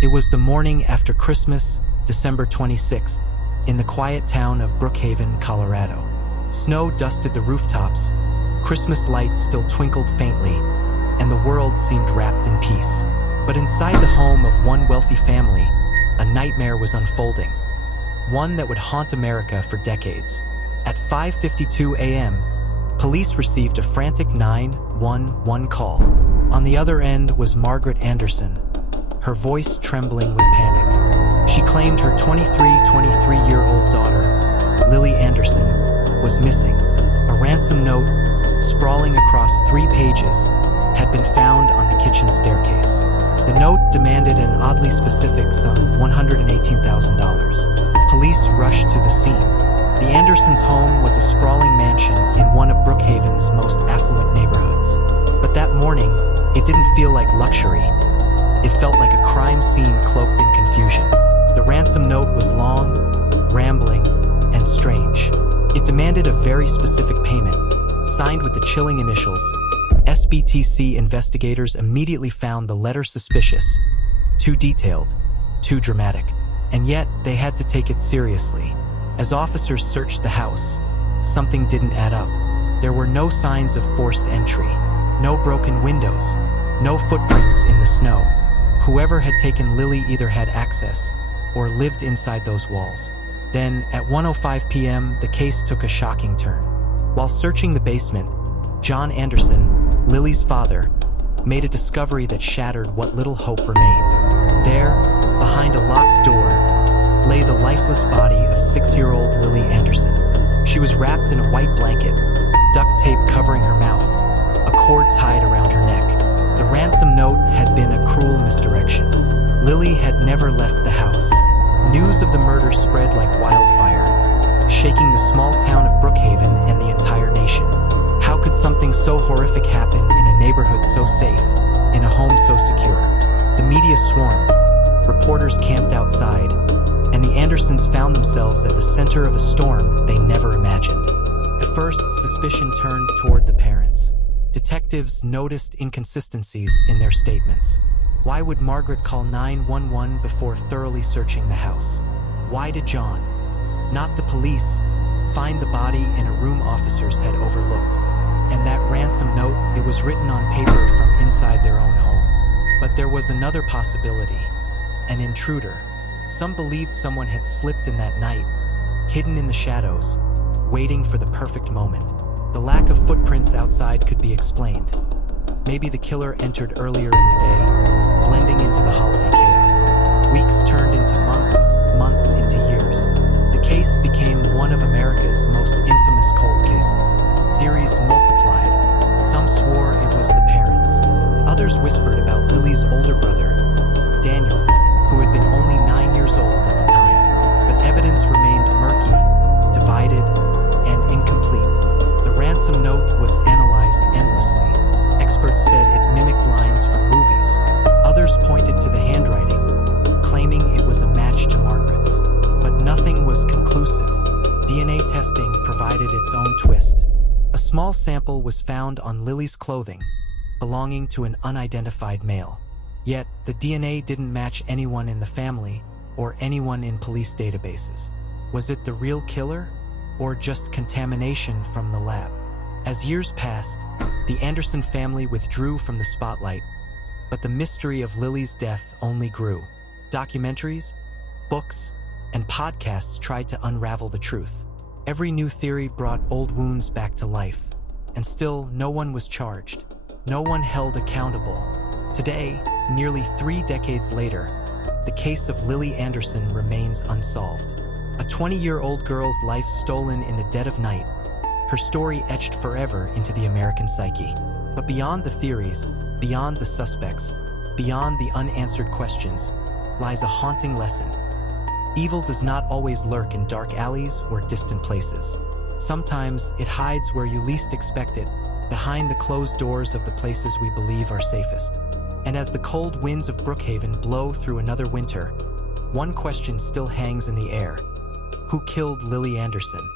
It was the morning after Christmas, December 26th, in the quiet town of Brookhaven, Colorado. Snow dusted the rooftops, Christmas lights still twinkled faintly, and the world seemed wrapped in peace. But inside the home of one wealthy family, a nightmare was unfolding, one that would haunt America for decades. At 5:52 a.m., police received a frantic 911 call. On the other end was Margaret Anderson, her voice trembling with panic. She claimed her 23-year-old daughter, Lily Anderson, was missing. A ransom note, sprawling across 3 pages, had been found on the kitchen staircase. The note demanded an oddly specific sum, $118,000. Police rushed to the scene. The Andersons' home was a sprawling mansion in one of Brookhaven's most affluent neighborhoods. But that morning, it didn't feel like luxury. It felt like a crime scene cloaked in confusion. The ransom note was long, rambling, and strange. It demanded a very specific payment, signed with the chilling initials. S.B.T.C. investigators immediately found the letter suspicious, too detailed, too dramatic. And yet, they had to take it seriously. As officers searched the house, something didn't add up. There were no signs of forced entry, no broken windows, no footprints in the snow. Whoever had taken Lily either had access or lived inside those walls. Then, at 1:05 p.m., the case took a shocking turn. While searching the basement, John Anderson, Lily's father, made a discovery that shattered what little hope remained. There, behind a locked door, lay the lifeless body of 6-year-old Lily Anderson. She was wrapped in a white blanket, duct tape covering her mouth, a cord tied around her neck. The ransom note had been a cruel misdirection. Lily had never left the house. News of the murder spread like wildfire, shaking the small town of Brookhaven and the entire nation. How could something so horrific happen in a neighborhood so safe, in a home so secure? The media swarmed, reporters camped outside, and the Andersons found themselves at the center of a storm they never imagined. At first, suspicion turned toward the parents. Detectives noticed inconsistencies in their statements. Why would Margaret call 911 before thoroughly searching the house? Why did John, not the police, find the body in a room officers had overlooked? And that ransom note, it was written on paper from inside their own home. But there was another possibility, an intruder. Some believed someone had slipped in that night, hidden in the shadows, waiting for the perfect moment. The lack of footprints outside could be explained. Maybe the killer entered earlier in the day, blending into the holiday chaos. Weeks turned into months, months into years. The case became one of America's most infamous cold cases. Theories multiplied. Some swore it was the parents. Others whispered about Lily's older brother, Daniel, who had been only 9 years old at the time. But evidence remained murky, divided, and incomplete. The ransom note was analyzed endlessly. Experts said it mimicked lines from movies. Others pointed to the handwriting, claiming it was a match to Margaret's. But nothing was conclusive. DNA testing provided its own twist. A small sample was found on Lily's clothing, belonging to an unidentified male. Yet, the DNA didn't match anyone in the family or anyone in police databases. Was it the real killer, or just contamination from the lab? As years passed, the Anderson family withdrew from the spotlight, but the mystery of Lily's death only grew. Documentaries, books, and podcasts tried to unravel the truth. Every new theory brought old wounds back to life, and still no one was charged. No one held accountable. Today, nearly 3 decades later, the case of Lily Anderson remains unsolved. A 20-year-old girl's life stolen in the dead of night, her story etched forever into the American psyche. But beyond the theories, beyond the suspects, beyond the unanswered questions, lies a haunting lesson. Evil does not always lurk in dark alleys or distant places. Sometimes it hides where you least expect it, behind the closed doors of the places we believe are safest. And as the cold winds of Brookhaven blow through another winter, one question still hangs in the air. Who killed Lily Anderson?